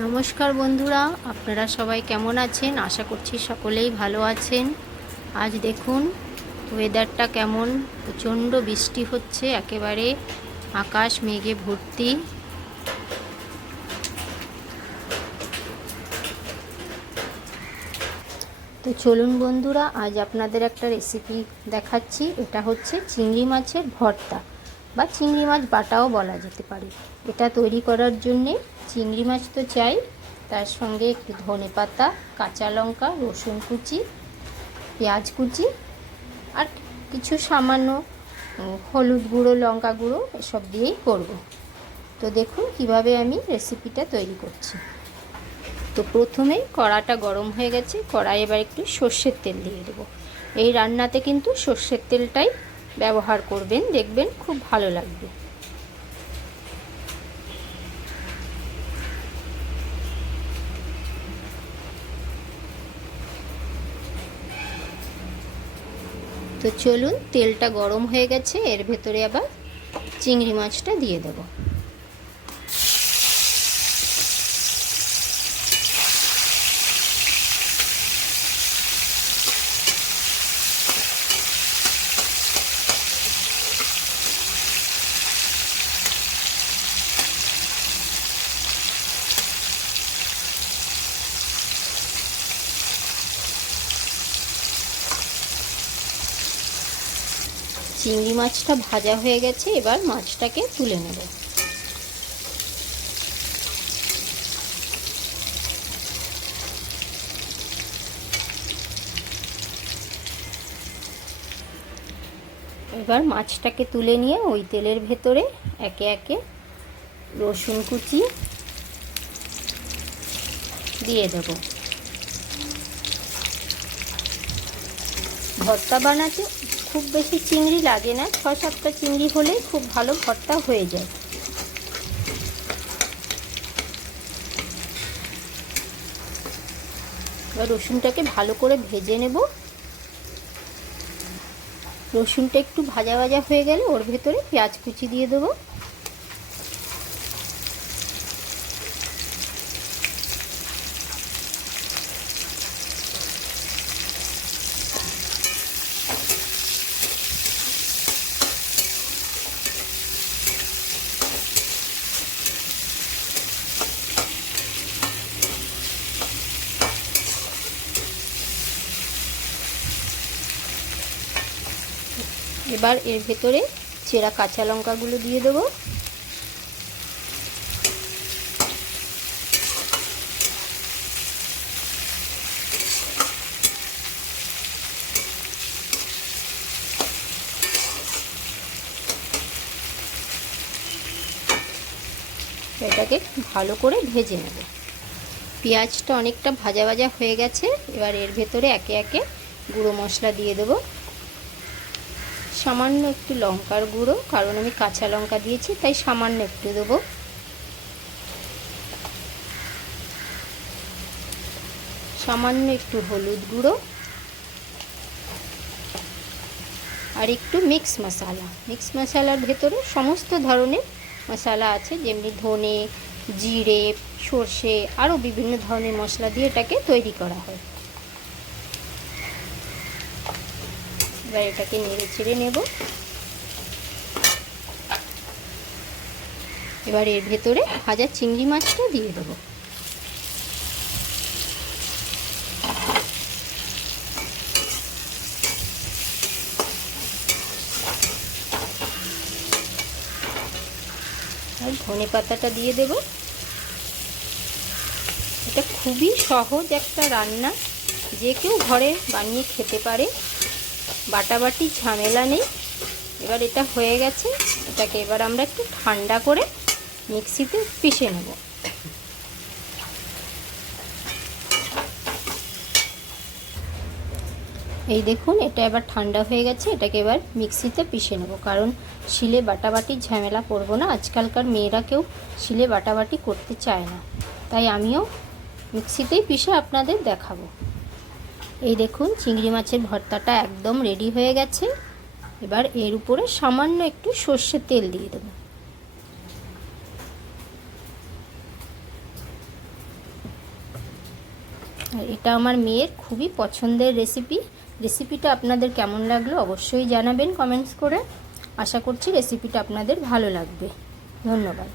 নমস্কার বন্ধুরা, আপনারা সবাই কেমন আছেন? আশা করছি সকলেই ভালো আছেন। আজ দেখুন ওয়েদারটা কেমন? প্রচণ্ড বৃষ্টি হচ্ছে, একেবারে আকাশ মেঘে ভর্তি। তো চলুন বন্ধুরা, আজ আপনাদের একটা রেসিপি দেখাচ্ছি। এটা হচ্ছে চিংড়ি মাছের ভর্তা। বা চিংড়ি মাছ বাটাও বলা যেতে পারে। এটা তৈরি করার জন্যে চিংড়ি মাছ তো চাই, তার সঙ্গে একটু ধনে পাতা, কাঁচা লঙ্কা, রসুন কুচি, পেঁয়াজ কুচি আর কিছু সামান্য হলুদ গুঁড়ো, লঙ্কা গুঁড়ো এসব দিয়েই করব। তো দেখুন কীভাবে আমি রেসিপিটা তৈরি করছি। তো প্রথমেই কড়াটা গরম হয়ে গেছে, কড়াই এবার একটু সর্ষের তেল দিয়ে দেবো। এই রান্নাতে কিন্তু সর্ষের তেলটাই ব্যবহার করবেন, দেখবেন খুব ভালো লাগবে। তো চলুন, তেলটা গরম হয়ে গেছে, এর ভেতরে আবার চিংড়ি মাছটা দিয়ে দেবো। চিংড়ি মাছটা ভাজা হয়ে গেছে, এবার মাছটাকে তুলে নেব। এবার মাছটাকে তুলে নিয়ে ওই তেলের ভেতরে একে একে রসুন কুচি দিয়ে দেবো। ভর্তা বানাতে খুব বেশি চিংড়ি লাগে না ছ সাতটা চিংড়ি হলে খুব ভালো ভর্তা হয়ে যায়। এবার রসুনটাকে ভালো করে ভেজে নেব। রসুনটা একটু ভাজা ভাজা হয়ে গেলে ওর ভেতরে পেঁয়াজ কুচি দিয়ে দেবো। এবার এর ভেতরে চেরা কাঁচা লঙ্কাগুলো দিয়ে দেবো। এটাকে ভালো করে ভেজে নেব। পেঁয়াজটা অনেকটা ভাজা ভাজা হয়ে গেছে। এবার এর ভেতরে একে একে গুঁড়ো মশলা দিয়ে দেবো। সামান্য একটু লঙ্কার গুঁড়ো, কারণ আমি কাঁচা লঙ্কা দিয়েছি, তাই সামান্য একটু দেবো। সামান্য একটু হলুদ গুঁড়ো আর একটু মিক্স মশলা। মিক্স মশলার ভেতরে সমস্ত ধরনের মশলা আছে, যেমনি ধনে, জিরে, সর্ষে, আরও বিভিন্ন ধরনের মশলা দিয়ে এটাকে তৈরি করা হয়। এবার এটাকে নেড়ে ছেড়ে নেব। এবার এর ভেতরে ভাজা চিংড়ি মাছটা দিয়ে দেবো। আর ধনে পাতাটা দিয়ে দেব। এটা খুবই সহজ একটা রান্না। যে কেউ ঘরে বানিয়ে খেতে পারে। বাটাবাটি, ঝামেলা নেই। এবার এটা হয়ে গেছে। এটাকে এবার আমরা একটু ঠান্ডা করে মিক্সিতে পিষে নেব। এই দেখুন, এটা এবার ঠান্ডা হয়ে গেছে। এটাকে এবার মিক্সিতে পিষে নেব। কারণ শিলে বাটাবাটির ঝামেলা করব না। আজকালকার মেয়েরা কেউ শিলে বাটাবাটি করতে চায় না। তাই আমিও মিক্সিতেই পিষে আপনাদের দেখাবো। এই দেখুন, চিংড়ি মাছের ভর্তাটা একদম রেডি হয়ে গেছে। এবার এর উপরে সামান্য একটু সর্ষের তেল দিয়ে দেবো। আর এটা আমার মেয়ের খুবই পছন্দের রেসিপি রেসিপিটা আপনাদের কেমন লাগল অবশ্যই জানাবেন কমেন্টস করে। আশা করছি রেসিপিটা আপনাদের ভালো লাগবে। ধন্যবাদ।